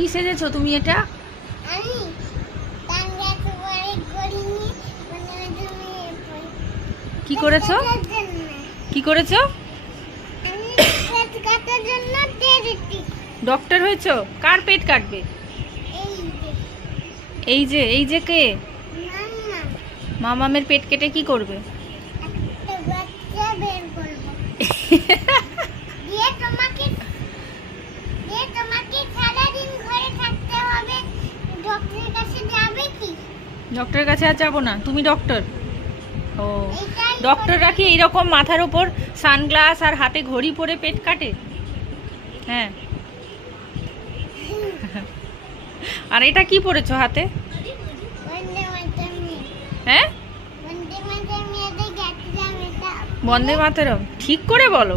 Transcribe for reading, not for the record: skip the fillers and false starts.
কি সেজেছো তুমি এটা? কি করেছো? কি করেছো? ডক্টর হয়েছো? কার পেট কাটবে? এই যে কে? মামামের পেট কেটে কি করবে? ডক্টরের কাছে আর যাবো না, তুমি ডক্টর? ও, ডক্টররা কি এইরকম মাথার উপর সানগ্লাস আর হাতে ঘড়ি পরে পেট কাটে? হ্যাঁ। আর এটা কি পরেছো হাতে? হ্যাঁ, বন্দে মাতরম। ঠিক করে বলো।